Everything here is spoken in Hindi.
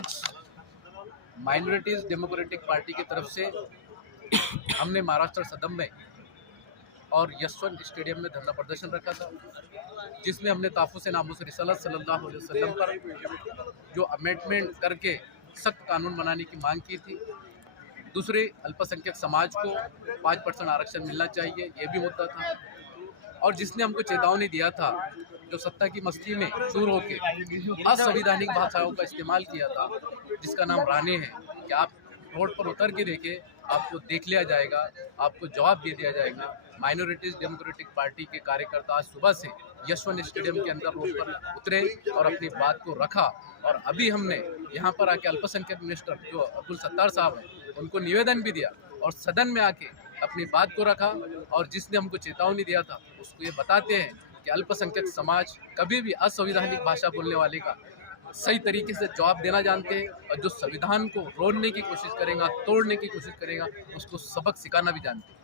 आज माइनॉरिटीज़ डेमोक्रेटिक पार्टी की तरफ से हमने महाराष्ट्र सदन में और यशवंत स्टेडियम में धरना प्रदर्शन रखा था, जिसमें हमने ताफ़ुस नामूस रिसालत सल्लल्लाहु अलैहि वसल्लम पर जो अमेंडमेंट करके सख्त कानून बनाने की मांग की थी। दूसरे, अल्पसंख्यक समाज को 5% आरक्षण मिलना चाहिए, ये भी मुद्दा था। और जिसने हमको चेतावनी दिया था, जो सत्ता की मस्ती में चूर होके असंवैधानिक भाषाओं का इस्तेमाल किया था, जिसका नाम राणे है, कि आप रोड पर उतर के देखिए, आपको देख लिया जाएगा, आपको जवाब दे दिया जाएगा। माइनॉरिटीज़ डेमोक्रेटिक पार्टी के कार्यकर्ता आज सुबह से यशवंत स्टेडियम के अंदर रोड पर उतरे और अपनी बात को रखा। और अभी हमने यहाँ पर आके अल्पसंख्यक मिनिस्टर जो अब्दुल सत्तार साहब हैं, उनको निवेदन भी दिया और सदन में आके अपनी बात को रखा। और जिसने हमको चेतावनी दिया था, उसको ये बताते हैं कि अल्पसंख्यक समाज कभी भी असंवैधानिक भाषा बोलने वाले का सही तरीके से जवाब देना जानते हैं, और जो संविधान को रोड़ने की कोशिश करेगा, तोड़ने की कोशिश करेगा, उसको सबक सिखाना भी जानते हैं।